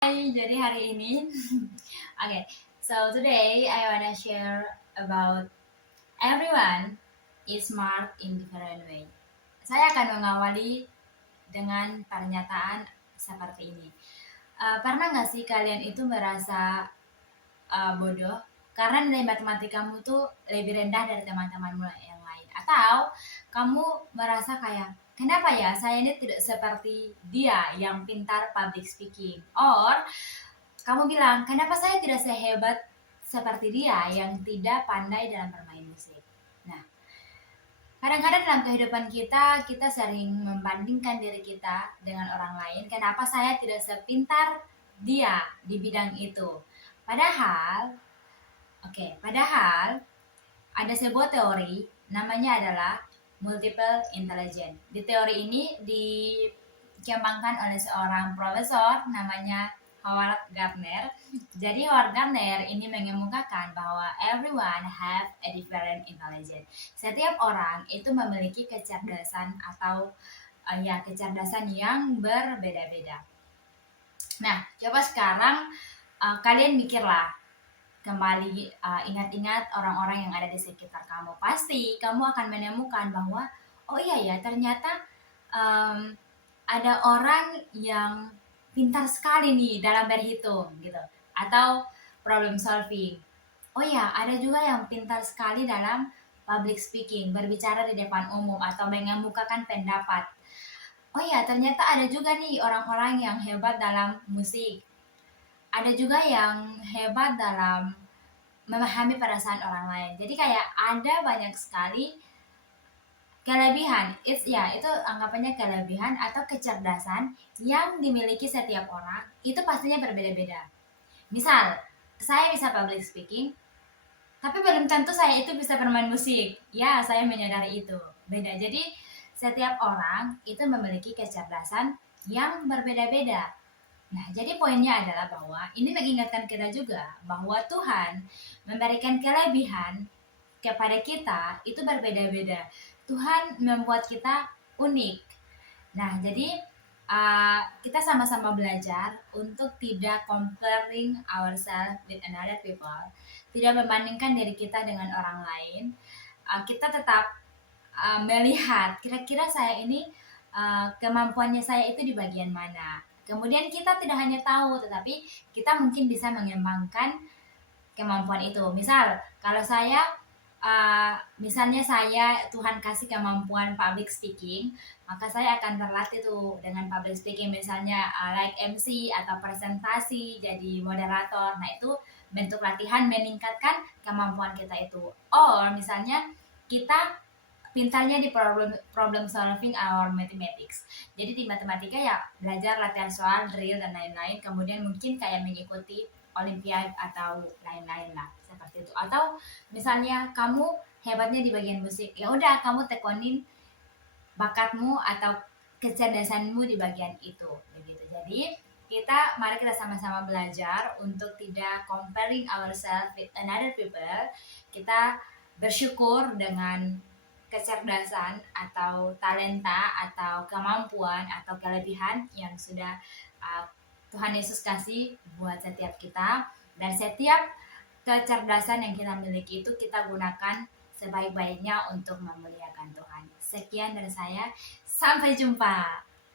Hai, jadi hari ini, okay, so today I wanna share about everyone is smart in different way. Saya akan mengawali dengan pernyataan seperti ini. Pernah nggak sih kalian itu merasa bodoh karena nilai matematikamu tuh lebih rendah dari teman-temanmu yang lain? Atau kamu merasa kayak, kenapa ya saya ini tidak seperti dia yang pintar public speaking? Or kamu bilang, kenapa saya tidak sehebat seperti dia yang tidak pandai dalam bermain musik? Nah, kadang-kadang dalam kehidupan kita sering membandingkan diri kita dengan orang lain. Kenapa saya tidak sepintar dia di bidang itu? Padahal ada sebuah teori namanya adalah multiple intelligence. Di teori ini dikembangkan oleh seorang profesor namanya Howard Gardner. Jadi Howard Gardner ini mengemukakan bahwa everyone have a different intelligence. Setiap orang itu memiliki kecerdasan atau kecerdasan yang berbeda-beda. Nah, coba sekarang kalian mikirlah kembali, ingat-ingat orang-orang yang ada di sekitar kamu. Pasti kamu akan menemukan bahwa oh iya ya, ternyata ada orang yang pintar sekali nih dalam berhitung gitu, atau problem solving. Oh ya, ada juga yang pintar sekali dalam public speaking, berbicara di depan umum atau mengemukakan pendapat. Oh ya, ternyata ada juga nih orang-orang yang hebat dalam musik. Ada juga yang hebat dalam memahami perasaan orang lain. Jadi kayak ada banyak sekali kelebihan. Itu anggapannya kelebihan atau kecerdasan yang dimiliki setiap orang itu pastinya berbeda-beda. Misal, saya bisa public speaking, tapi belum tentu saya itu bisa bermain musik. Ya, saya menyadari itu. Beda. Jadi, setiap orang itu memiliki kecerdasan yang berbeda-beda. Nah, jadi poinnya adalah bahwa ini mengingatkan kita juga bahwa Tuhan memberikan kelebihan kepada kita itu berbeda-beda. Tuhan membuat kita unik. Nah, jadi kita sama-sama belajar untuk tidak comparing ourselves with another people, tidak membandingkan diri kita dengan orang lain. Kita tetap melihat kira-kira saya ini kemampuannya saya itu di bagian mana. Kemudian kita tidak hanya tahu, tetapi kita mungkin bisa mengembangkan kemampuan itu. Misal, kalau misalnya saya Tuhan kasih kemampuan public speaking, maka saya akan berlatih tuh dengan public speaking, misalnya like MC atau presentasi, jadi moderator. Nah, itu bentuk latihan meningkatkan kemampuan kita itu. Or misalnya kita pintarnya di problem solving or mathematics. Jadi di matematika ya belajar latihan soal, drill dan lain-lain. Kemudian mungkin kayak mengikuti olimpiade atau lain-lain lah seperti itu. Atau misalnya kamu hebatnya di bagian musik, ya udah kamu tekonin bakatmu atau kecerdasanmu di bagian itu, begitu. Jadi mari kita sama-sama belajar untuk tidak comparing ourselves with another people. Kita bersyukur dengan kecerdasan atau talenta atau kemampuan atau kelebihan yang sudah Tuhan Yesus kasih buat setiap kita, dan setiap kecerdasan yang kita miliki itu kita gunakan sebaik-baiknya untuk memuliakan Tuhan. Sekian dari saya, sampai jumpa.